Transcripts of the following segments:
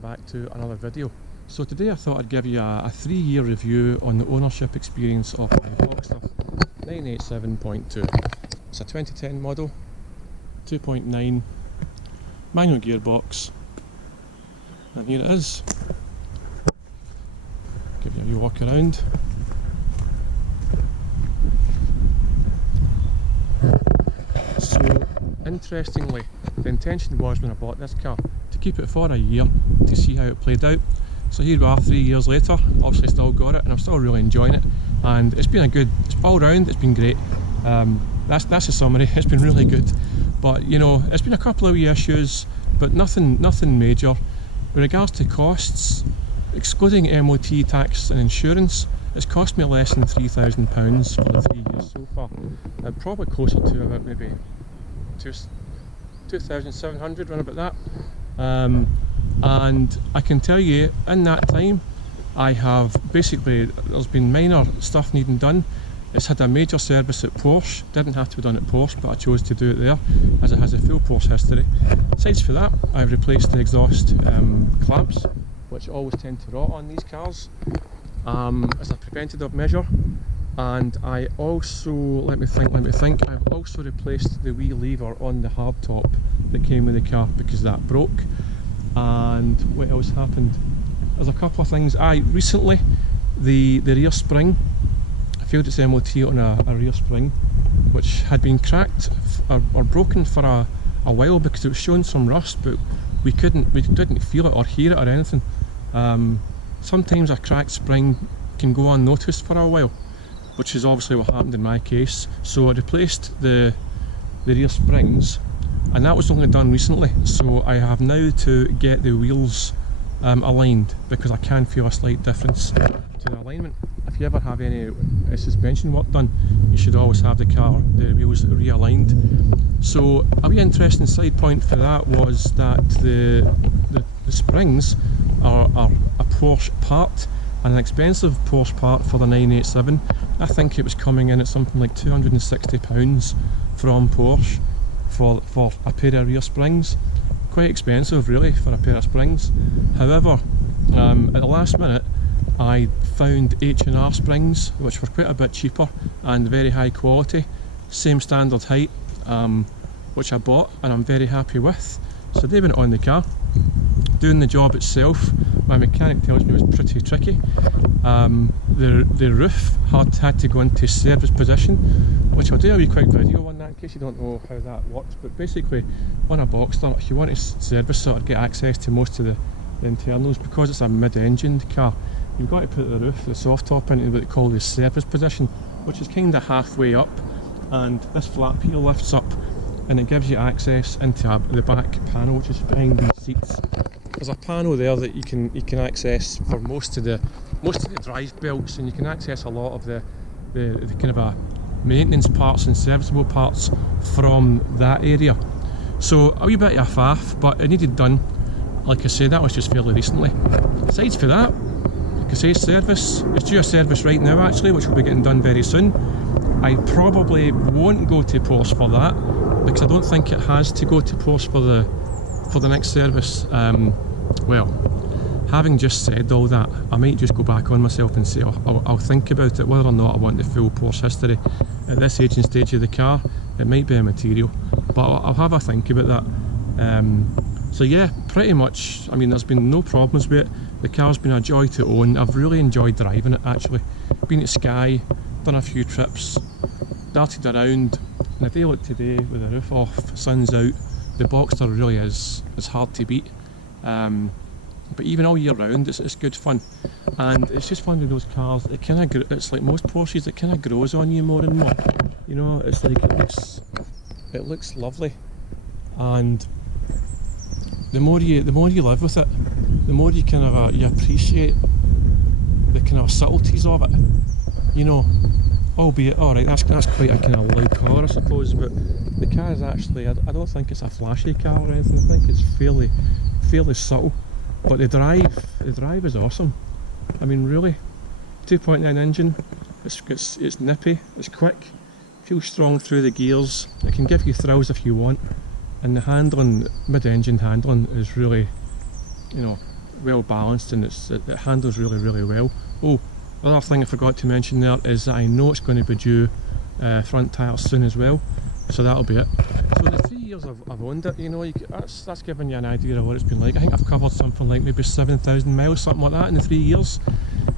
welcome back to another video. So today I thought I'd give you a 3-year review on the ownership experience of my Boxster 987.2. It's a 2010 model, 2.9 manual gearbox, and here it is. Give you a wee walk around. So interestingly, the intention was when I bought this car to keep it for a year to see how it played out. So here we are 3 years later, obviously still got it and I'm still really enjoying it, and it's been it's all round, it's been great. That's the summary. It's been really good, but you know, it's been a couple of wee issues, but nothing major. With regards to costs, excluding MOT, tax and insurance, it's cost me less than £3,000 for the 3 years so far. Probably closer to about maybe 2,700, around about that. And I can tell you, in that time, I have basically, there's been minor stuff needing done. It's had a major service at Porsche. Didn't have to be done at Porsche, but I chose to do it there, as it has a full Porsche history. Besides for that, I've replaced the exhaust clamps, which always tend to rot on these cars, as a preventative measure. And I also, let me think, I've also replaced the wee lever on the hardtop that came with the car because that broke. And what else happened? There's a couple of things. Recently, the rear spring, I failed its MOT on a rear spring, which had been cracked or broken for a while because it was showing some rust, but we didn't feel it or hear it or anything. Sometimes a cracked spring can go unnoticed for a while, which is obviously what happened in my case. So I replaced the rear springs, and that was only done recently. So I have now to get the wheels aligned, because I can feel a slight difference to the alignment. If you ever have any suspension work done, you should always have the wheels realigned. So a wee interesting side point for that was that the springs are a Porsche part, an expensive Porsche part for the 987. I think it was coming in at something like £260 from Porsche for a pair of rear springs. Quite expensive really for a pair of springs. However, at the last minute I found H&R springs which were quite a bit cheaper and very high quality, same standard height, which I bought and I'm very happy with. So they went on the car. Doing the job itself, my mechanic tells me it was pretty tricky. The roof had to go into service position, which I'll do a wee quick video on that in case you don't know how that works. But basically, on a Boxster, if you want to service it or get access to most of the internals, because it's a mid-engined car, you've got to put the roof, the soft top, into what they call the service position, which is kind of halfway up, and this flap here lifts up and it gives you access into the back panel, which is behind these seats. There's a panel there that you can access for most of the drive belts, and you can access a lot of the kind of maintenance parts and serviceable parts from that area. So a wee bit of a faff, but it needed done. Like I said, that was just fairly recently. Besides for that, like I say, service, it's due a service right now actually, which will be getting done very soon. I probably won't go to Porsche for that, because I don't think it has to go to Porsche for the next service. Well, having just said all that, I might just go back on myself and say I'll think about it, whether or not I want the full Porsche history. At this age and stage of the car, it might be a material, but I'll have a think about that. So yeah, pretty much, I mean, there's been no problems with it. The car's been a joy to own. I've really enjoyed driving it actually. Been at Skye, done a few trips, darted around. And a day like today, with the roof off, sun's out, the Boxster really is hard to beat. But even all year round, it's good fun, and it's just one of those cars. It's like most Porsches, it kind of grows on you more and more. You know, it's like it looks lovely, and the more you live with it, the more you kind of you appreciate the kind of subtleties of it. You know, albeit, alright, that's quite a kind of loud car I suppose, but the car is actually, I don't think it's a flashy car or anything. I think it's fairly subtle, but the drive is awesome. I mean, really, 2.9 engine, it's nippy, it's quick, feels strong through the gears, it can give you thrills if you want, and the handling, mid-engine handling, is really, you know, well balanced, and it handles really well. Oh, the other thing I forgot to mention there is that I know it's going to be due front tyres soon as well, so that'll be it. So the 3 years I've owned it, you know, that's giving you an idea of what it's been like. I think I've covered something like maybe 7,000 miles, something like that, in the 3 years.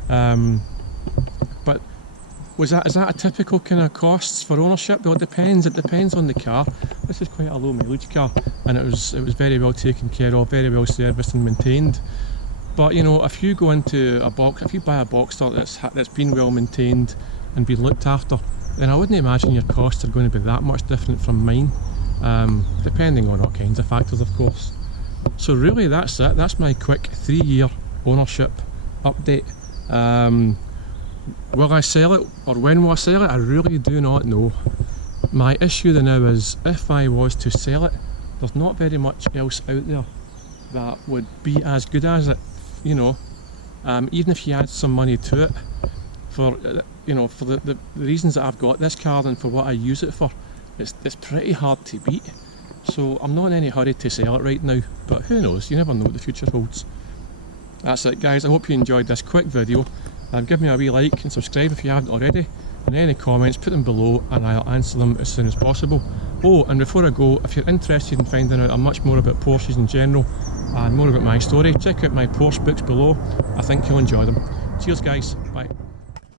But is that a typical kind of costs for ownership? Well, it depends on the car. This is quite a low mileage car, and it was very well taken care of, very well serviced and maintained. But you know, if you go into if you buy a Boxster that's been well maintained and been looked after, then I wouldn't imagine your costs are going to be that much different from mine, depending on all kinds of factors, of course. So really, that's it. That's my quick 3-year ownership update. Will I sell it, or when will I sell it? I really do not know. My issue now is, if I was to sell it, there's not very much else out there that would be as good as it, you know. Even if you add some money to it, for the reasons that I've got this car and for what I use it for, it's pretty hard to beat. So I'm not in any hurry to sell it right now, but who knows, you never know what the future holds. That's it guys, I hope you enjoyed this quick video. Give me a wee like and subscribe if you haven't already, and any comments, put them below and I'll answer them as soon as possible. Oh, and before I go, if you're interested in finding out much more about Porsches in general and more about my story, check out my Porsche books below. I think you'll enjoy them. Cheers guys, bye.